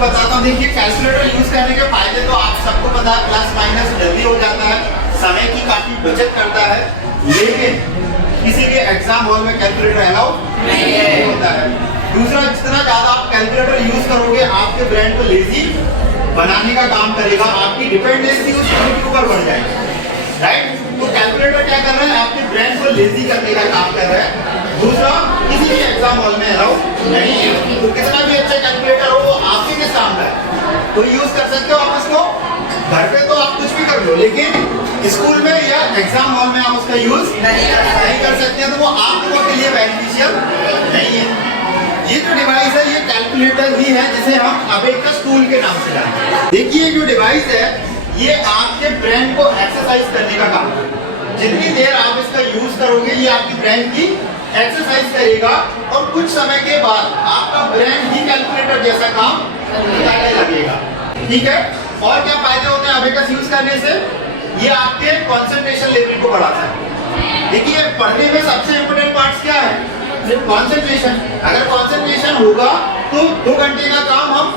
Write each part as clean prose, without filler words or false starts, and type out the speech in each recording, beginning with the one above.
बताता हूँ। देखिए कैलकुलेटर यूज करने के फायदे तो आप सबको पता है, प्लस माइनस जल्दी हो जाता है, समय की काफी बचत करता है, लेकिन किसी भी एग्जाम हॉल में कैलकुलेटर अलाउ नहीं होता है। दूसरा, जितना ज्यादा आप कैलकुलेटर यूज करोगे आपके ब्रेन को लेजी बनाने का काम करेगा, आपकी डिपेंडेंसी उस टूल के ऊपर बढ़ जाएगी, राइट। तो कैलकुलेटर क्या कर रहा है, आपके ब्रेन को लेजी करने का काम कर रहा है। दूसरा, किसी भी एग्जाम हॉल में अलाउ नहीं है। तो कितना भी अच्छा कैलकुलेटर हो वो आपके के सामने है, तो यूज कर सकते हो आप उसको। घर पे तो आप कुछ भी कर लो, लेकिन स्कूल में या एग्जाम हॉल में आप उसका यूज नहीं कर सकते हैं, तो वो आप लोगों के लिए बेनिफिशियल नहीं है। ये जो डिवाइस है ये कैलकुलेटर ही है, जिसे हम अबेकस टूल के नाम से जानते हैं। देखिए जो डिवाइस है ये आपके ब्रेन को एक्सरसाइज करने का काम है। जितनी देर आप इसका यूज करोगे ये आपकी ब्रेन की एक्सरसाइज करेगा, और कुछ समय के बाद आपका ब्रेन ही कैलकुलेटर जैसा काम करने लगेगा, ठीक है। और क्या फायदे होते हैं अबेकस यूज करने से, ये आपके कंसंट्रेशन लेवल को बढ़ाता है। देखिए पढ़ने में सबसे इंपोर्टेंट पार्ट क्या है, कंसंट्रेशन। अगर कंसंट्रेशन होगा तो 2 घंटे का काम हम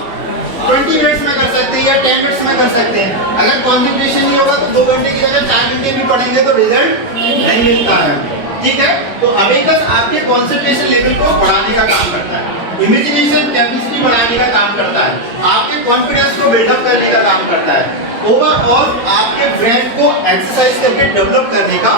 20 मिनट्स में कर सकते हैं या 10 मिनट्स में कर सकते हैं। अगर कंसंट्रेशन नहीं होगा तो 2 घंटे की जगह 4 घंटे भी पढ़ेंगे तो रिजल्ट नहीं मिलता है, ठीक है। तो अबेकस आपके कंसंट्रेशन लेवल को बढ़ाने का काम करता है, इमेजिनेशन कैपेसिटी बढ़ाने का काम करता है, आपके कॉन्फिडेंस को बिल्डअप करने का काम करता है, ओवरऑल आपके ब्रेन को एक्सरसाइज करके डेवलप करने का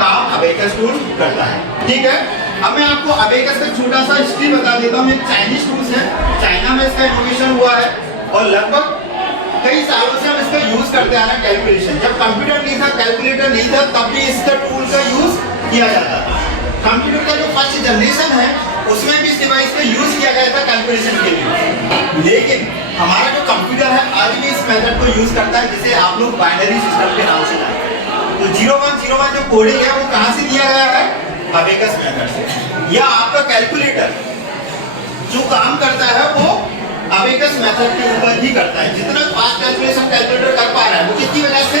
काम अबेकस टूल करता है, ठीक है। अब मैं आपको अबेकस का छोटा सा हिस्ट्री बता देता हूँ। एक चाइनीज टूल्स है, चाइना में इसका इनोवेशन हुआ है, और लगभग कई सालों से हम इसका यूज करते आ रहे हैं कैलकुलेशन। जब कंप्यूटर नहीं था, कैलकुलेटर नहीं था, तब भी इसका टूल का यूज किया जाता था। कंप्यूटर का जो फर्स्ट जनरेशन है उसमें भी इस डिवाइस का यूज किया गया था कैलकुलेशन के लिए, लेकिन हमारा जो कंप्यूटर है आज भी इस मेथड को यूज करता है, जिसे आप लोग बाइनरी सिस्टम के नाम से जानते हैं। तो 0101 जो कोडिंग है वो कहाँ से दिया गया है, अबेकस मेथड से। या आपका कैलकुलेटर जो काम करता है वो अबेकस मेथड के ऊपर ही करता है। जितना फास्ट कैलकुलेशन कैलकुलेटर कर पा रहा है वो किसकी वजह से,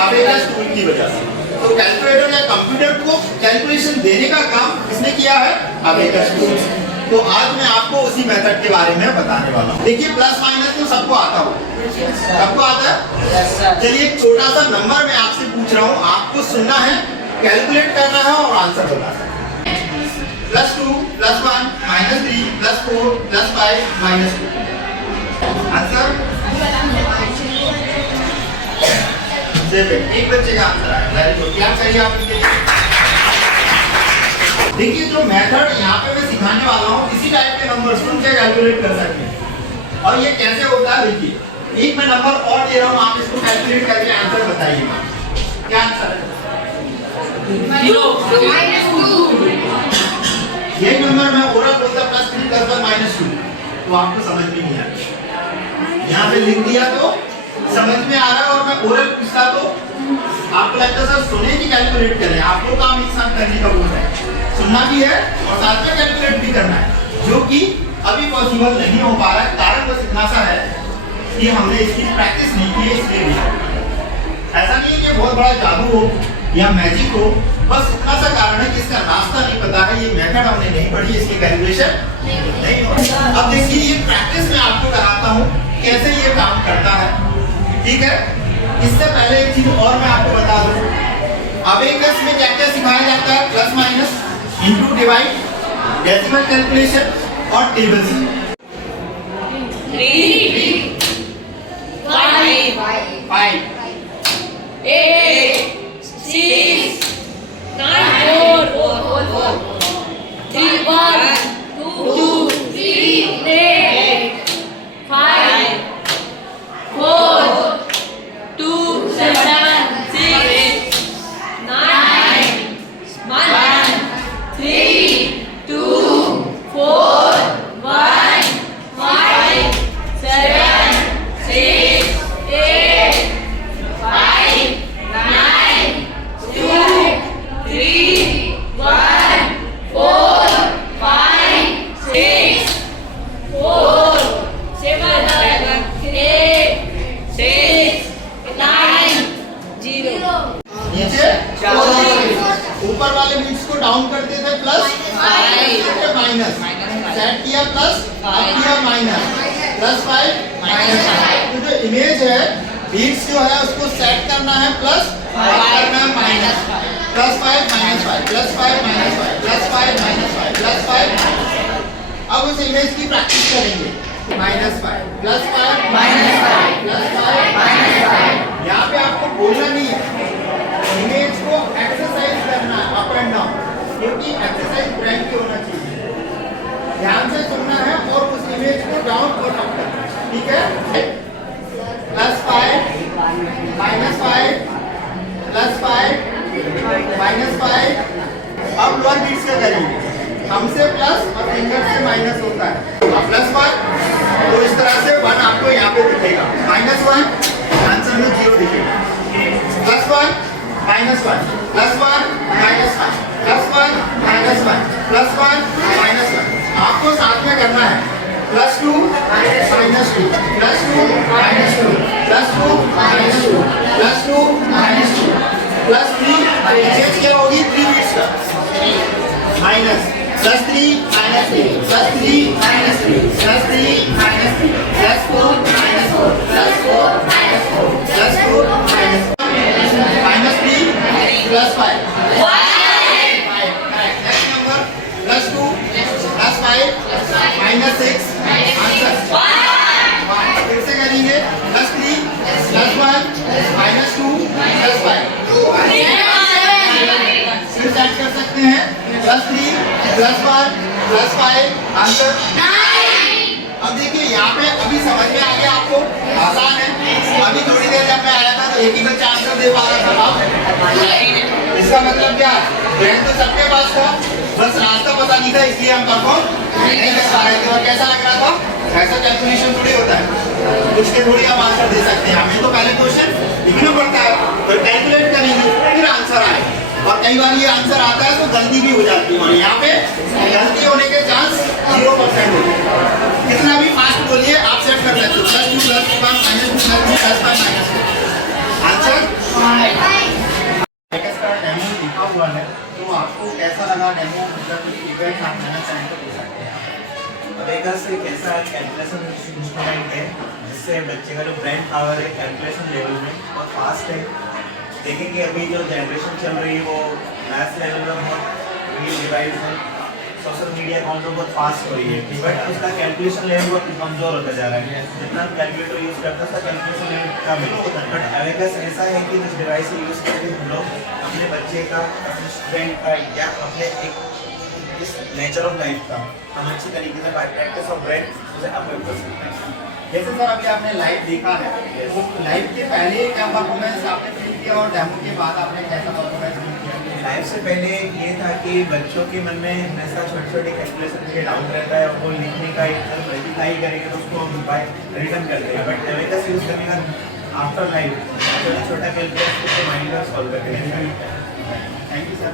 अबेकस टूल की वजह से। तो कैलकुलेटर या कंप्यूटर को कैलकुलेशन देने का काम किसने किया है, अबेकस टूल। तो आज मैं आपको उसी मेथड के बारे में बताने वाला हूँ। देखिए प्लस माइनस तो सबको आता हो, सबको आता है। चलिए एक छोटा सा नंबर मैं आपसे पूछ रहा हूँ, आपको सुनना है, कैलकुलेट करना है और आंसर बताना है। +2 +1 -3 +4 +5 -2। आंसर एक बच्चे का आंसर है, वेरी गुड। क्या चाहिए आपके लिए? देखिए जो मेथड यहाँ पे मैं सिखाने वाला हूँ इसी टाइप के नंबर सुन के कैलकुलेट कर सकते हैं। और ये कैसे होता है, देखिए एक मैं नंबर और दे रहा हूँ, आप इसको कैलकुलेट करके आंसर बताइएगा। क्या आंसर है? 0 ये नंबर मैं ओरल बोलता +3 +1 -2, तो आपको समझ में नहीं आया। यहाँ पे लिख दिया तो समझ में आ रहा है, और मैं ओरल पूछता तो आपको लगता है सर सुने की कैलकुलेट करें। आप लोग काम एक साथ करने का बोल रहे हैं, सुनना भी है और साथ में कैलकुलेट भी करना है, जो कि अभी पॉसिबल नहीं हो पा रहा है। कारण बस इतना सा है कि हमने इसकी प्रैक्टिस नहीं की है, इसलिए भी। ऐसा नहीं है कि बहुत बड़ा जादू हो या मैजिक हो, बस इतना सा कारण है कि इसका रास्ता नहीं पता है, ये मेथड हमने नहीं पढ़ी, इसकी कैलकुलेशन नहीं हो। अब देखिए ये प्रैक्टिस में आपको कराता हूँ कैसे ये काम करता है, ठीक है। इससे पहले एक चीज और मैं आपको बता दूं, अबेकस में क्या क्या सिखाया जाता है, plus minus, into divide, decimal calculation और टेबल्स। 3 5 5 8 6 9 4 3 1 2 3 8 5 4 2 7 6 9 1 3 2 4 1 5 7 6 8 5 9 2 3 1 4 5 6 4 7 8 6 9 0। नीचे ऊपर वाले बिट्स को डाउन करते थे प्लस माइनस, सेट किया प्लस, अब किया माइनस, +5 -5। तो जो इमेज है बीट्स जो है उसको सेट करना है प्लस करना है माइनस। +5 -5 +5 -5 +5 -5 +5। अब उस इमेज की प्रैक्टिस करेंगे। -5 +5 -5 +5 यहाँ पे आपको बोलना नहीं है, इमेज को एक्सरसाइज करना है अप एंड डाउन, क्योंकि एक्सरसाइज ब्रेन की होना चाहिए। ध्यान से सुनना है और उस इमेज को डाउन और अप करना है, ठीक है। +5 -5 +5 -5। अब लोअर बीट्स क्या करेंगे, हमसे प्लस और फिंगर से माइनस होता है। +1 तो इस तरह से 1 आपको यहाँ पे दिखेगा, -1 आंसर में 0 दिखेगा। +1 -1 +1 -1 +1 -1 +1 -1। आपको साथ में करना है +2 -2 +2 -2 +2 -2 +2 -2 +3। चेंज क्या होगी 3 बीट्स का माइनस +3 -3 +3 -3 +3 -3 +4 -4 +4 -4 +4 -3 +5 नेक्स्ट नंबर +2 +5 -6 आंसर 1। फिर से करेंगे +3 +1 -2 +5 फिर सेट कर सकते हैं +3 +1 +5 आंसर 9। अब देखिए यहाँ पे अभी समझ में आ गया आपको, आसान है। अभी थोड़ी देर जब मैं आया था तो एक ही बच्चा आंसर दे पा रहा था, अब इसका मतलब क्या, ब्रेन तो सबके पास था, बस रास्ता पता नहीं था, इसलिए हम परफॉर्म नहीं कर पा रहे थे। और कैसा लग रहा था, ऐसा कैलकुलेशन थोड़ी होता है, कुछ के थोड़ी हम आंसर दे सकते हैं। हमें तो पहले क्वेश्चन लिखना पड़ता है, फिर कैलकुलेट करेंगे, फिर आंसर आए। और कई बार ये आंसर आता है तो गलती भी हो जाती है, और यहाँ पे गलती होने के चांस 0% होते हैं। कितना भी फास्ट बोलिए आप सेट कर सकते हो, +2 +1 -2 +3 +5 -2 आंसर। इसका डेमो लिखा हुआ है, तो आपको कैसा लगा डेमो, मतलब इवेंट आप कहना चाहें तो पूछ सकते हैं। अबेकस एक ऐसा कैलकुलेशन इंस्ट्रूमेंट है जिससे बच्चे का जो ब्रेन पावर है कैलकुलेशन लेवल में बहुत फास्ट है। देखेंगे अभी जो जनरेशन चल रही है वो मैथ्स लेवल में बहुत रील डिवाइस है, सोशल मीडिया अकाउंट में बहुत फास्ट हो रही है, बट उसका कैलकुलेशन लेवल बहुत कमज़ोर होता जा रहा है। जितना हम कैलकुलेटर यूज़ करते हैं उसका कैलकुलेशन लेवल कम है। बट अबेकस ऐसा है कि इस डिवाइस को यूज़ करके हम लोग अपने बच्चे का, अपने स्टूडेंट का या अपने एक इस नेचर ऑफ लाइफ का हम अच्छी तरीके से बाय प्रैक्टिस ऑफ ब्रेन उसे अप्लाई कर सकते हैं। जैसे सर अभी आपने लाइव देखा है, तो लाइव के पहले क्या परफॉर्मेंस आपने फील किया और डेमो के बाद आपने कैसा परफॉर्मेंस फील किया? लाइव से पहले ये था कि बच्चों के मन में हमेशा छोटे-छोटे कैलकुलेशन के डाउट रहता है और वो लिखने का एक मल्टीप्लाई करेंगे तो उसको हम बाय रिटर्न कर देंगे। बट अबेकस यूज़ करने का आफ्टर लाइव छोटा कैलकुलेशन को माइंड में सॉल्व करके थैंक यू सर।